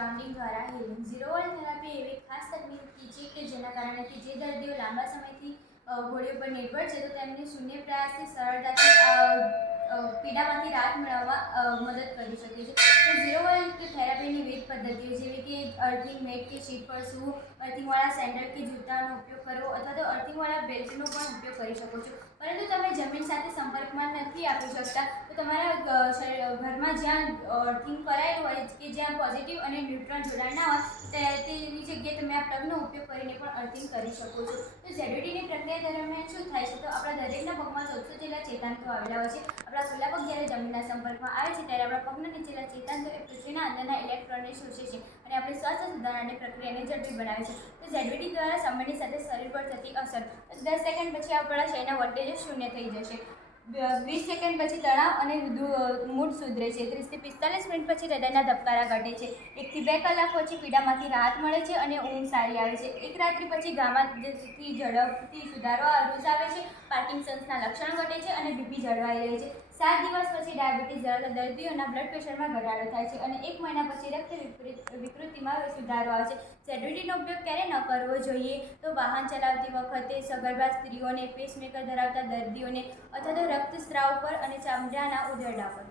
Grounding દ્વારા healing 0 volt therapy એવી ખાસ તકનીકી છે કે જેના કારણે જે દર્દીઓ લાંબા સમયથી ગોળીઓ પર નિર્ભર છે તો તેમને શૂન્ય પ્રયાસથી સરળતાથી પીડામાંથી રાહત મેળવવા મદદ કરી શકે છે. તો 0 વોલ્ટ થેરાપીની વિવિધ પદ્ધતિઓ જેવી કે અર્થિંગ મેટ કે શીટ પર સૂવું, અર્થિંગવાળા સેન્ડલ કે જૂતાનો ઉપયોગ કરવો અથવા તો અર્થિંગવાળા બેલ્ટનો પણ ઉપયોગ કરી શકો છો. પરંતુ તમે જમીન સાથે સંપર્કમાં નથી આપી શકતા તો તમારા ઘરમાં જ્યાં અર્થિંગ કરાયેલું હોય કે જ્યાં પોઝિટિવ અને ન્યુટ્રલ જોડાણ ના હોય તેની જગ્યાએ તમે આ પ્લગનો ઉપયોગ કરીને પણ અર્થિંગ કરી શકો છો. તો ઝેડવીડીની પ્રક્રિયા દરમિયાન શું થાય છે તો આપણા દરેકના પગમાં 14 જેટલા ચેતાંકો આવેલા હોય છે. આપણા ખુલ્લા પગ જ્યારે જમીનના સંપર્કમાં આવે છે ત્યારે આપણા પગના નીચેના ચેતાંકો એ પૃથ્વીના અંદરના ઇલેક્ટ્રોનને શોષે છે અને આપણી શ્વાસ સુધારણાની પ્રક્રિયાને ઝડપી બનાવે છે. તો ઝેડવીડી દ્વારા સમયની સાથે શરીર પર થતી અસર 10 સેકન્ડ પછી આપણા શરીરના વોલ્ટેજ શૂન્ય થઈ જશે. 20 સેકન્ડ પછી તણાવ અને મૂડ સુધરે છે. 30 થી 45 મિનિટ પછી હૃદયના ધબકારા ઘટે છે. 1 થી 2 કલાક પછી પીડામાંથી રાહત મળે છે અને ઊંઘ સારી આવે છે. એક રાત્રિ પછી ગામાથી ઝડપથી સુધારો રોજ આવે છે. પાર્કિન્સન્સના લક્ષણો ઘટે છે અને બીપી જળવાઈ રહે છે. 7 દિવસ પછી ડાયાબિટીસ ધરાવતા દર્દીઓના બ્લડ પ્રેશરમાં ઘટાડો થાય છે અને 1 મહિના પછી રક્ત વિકૃતિમાં સુધારો આવે છે. ઝેડવીડીનો ઉપયોગ ક્યારે ન કરવો જોઈએ તો વાહન ચલાવતી વખતે, સગર્ભા સ્ત્રીઓને, પેસમેકર ધરાવતા દર્દીઓને અથવા તો રક્તસ્રાવ પર અને ચામડાના ઉધરડા પર.